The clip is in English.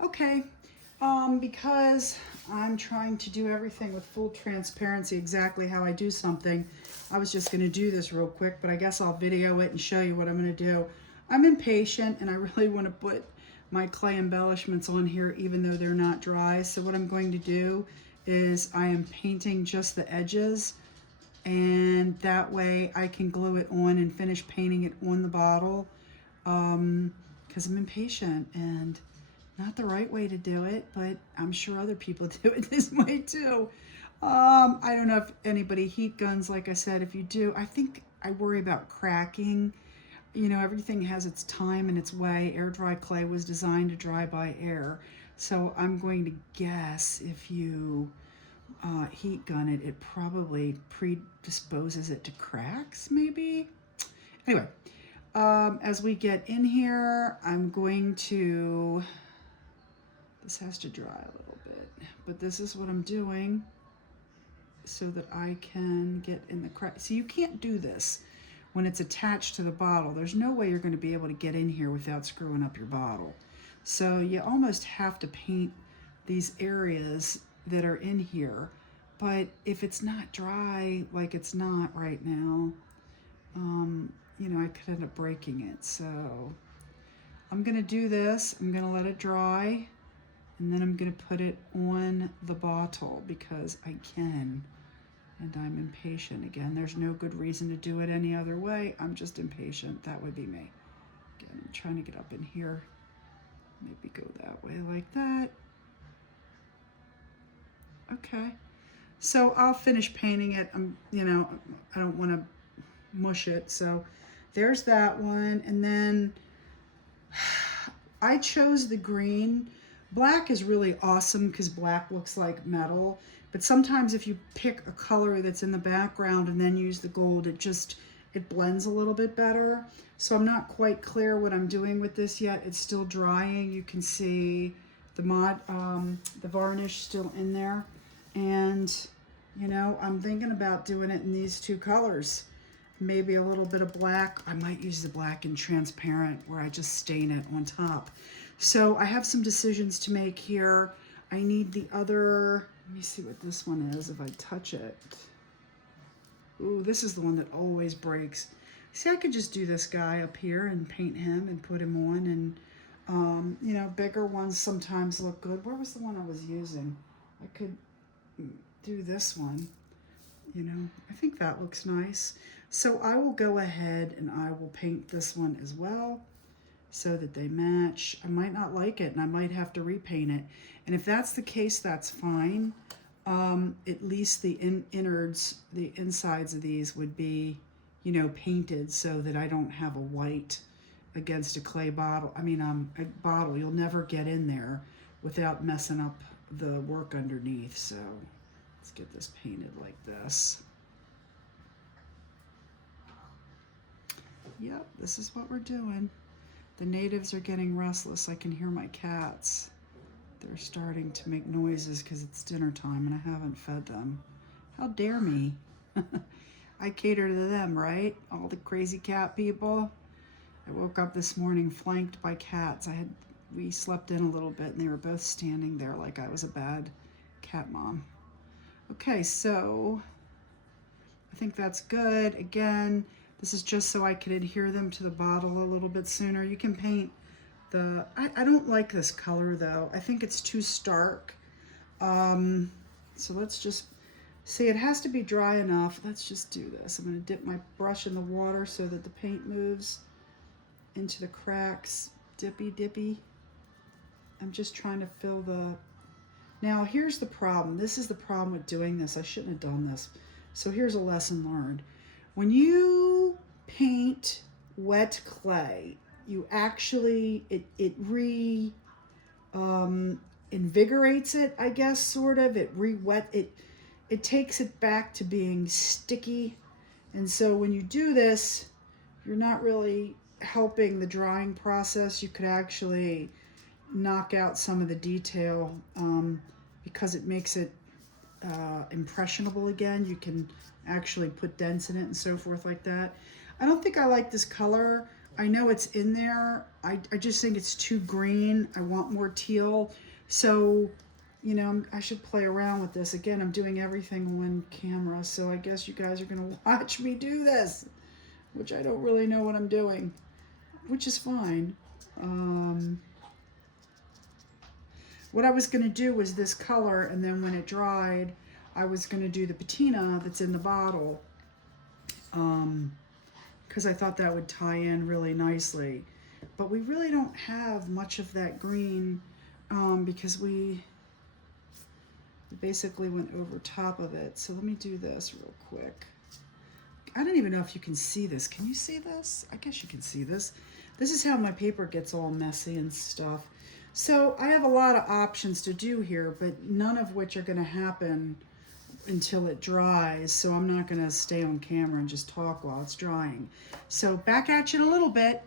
Okay, because I'm trying to do everything with full transparency, exactly how I do something, I was just gonna do this real quick, but I guess I'll video it and show you what I'm gonna do. I'm impatient and I really wanna put my clay embellishments on here even though they're not dry. So what I'm going to do is I am painting just the edges, and that way I can glue it on and finish painting it on the bottle, because I'm impatient and not the right way to do it, but I'm sure other people do it this way too. I don't know if anybody heat guns, like I said. If you do, I think I worry about cracking. You know, everything has its time and its way. Air dry clay was designed to dry by air. So I'm going to guess if you heat gun it, it probably predisposes it to cracks, maybe? Anyway, as we get in here, I'm going to, this has to dry a little bit, but this is what I'm doing so that I can get in the crack. So you can't do this when it's attached to the bottle. There's no way you're going to be able to get in here without screwing up your bottle. So you almost have to paint these areas that are in here. But if it's not dry, like it's not right now, you know, I could end up breaking it. So I'm going to do this. I'm going to let it dry, and then I'm going to put it on the bottle because I can. And I'm impatient again. There's no good reason to do it any other way. I'm just impatient. That would be me. Again, I'm trying to get up in here. Maybe go that way like that. Okay. So I'll finish painting it. You know, I don't want to mush it. So there's that one. And then I chose the green. Black is really awesome because black looks like metal. But sometimes if you pick a color that's in the background and then use the gold, it blends a little bit better. So I'm not quite clear what I'm doing with this yet. It's still drying. You can see the varnish still in there. And, you know, I'm thinking about doing it in these two colors. Maybe a little bit of black. I might use the black in transparent where I just stain it on top. So I have some decisions to make here. I need the other, let me see what this one is if I touch it. Ooh, this is the one that always breaks. See, I could just do this guy up here and paint him and put him on. And, you know, bigger ones sometimes look good. Where was the one I was using? I could do this one. You know, I think that looks nice. So I will go ahead and I will paint this one as well so that they match. I might not like it and I might have to repaint it. And if that's the case, that's fine. At least the innards, the insides of these would be, you know, painted so that I don't have a white against a clay bottle. I mean, a bottle, you'll never get in there without messing up the work underneath. So let's get this painted like this. Yep, this is what we're doing. The natives are getting restless. I can hear my cats. They're starting to make noises because it's dinner time and I haven't fed them. How dare me? I cater to them, right? All the crazy cat people. I woke up this morning flanked by cats. We slept in a little bit and they were both standing there like I was a bad cat mom. Okay, so I think that's good. Again, this is just so I can adhere them to the bottle a little bit sooner. You can paint the, I don't like this color though. I think it's too stark. So let's just, see, it has to be dry enough. Let's just do this. I'm gonna dip my brush in the water so that the paint moves into the cracks. Dippy, dippy. I'm just trying to fill the, now here's the problem. This is the problem with doing this. I shouldn't have done this. So here's a lesson learned. When you paint wet clay, you actually, it invigorates it, I guess, sort of. It takes it back to being sticky. And so when you do this, you're not really helping the drying process. You could actually knock out some of the detail because it makes it impressionable again. You can actually put dents in it and so forth like that. I don't think I like this color. I know it's in there. I just think it's too green. I want more teal. So, you know, I should play around with this. Again, I'm doing everything on camera, so I guess you guys are going to watch me do this, which I don't really know what I'm doing, which is fine. What I was going to do was this color, and then when it dried, I was going to do the patina that's in the bottle, because I thought that would tie in really nicely. But we really don't have much of that green, because we basically went over top of it. So let me do this real quick. I don't even know if you can see this. Can you see this? I guess you can see this. This is how my paper gets all messy and stuff. So I have a lot of options to do here, but none of which are going to happen until it dries. So I'm not going to stay on camera and just talk while it's drying. So back at you in a little bit.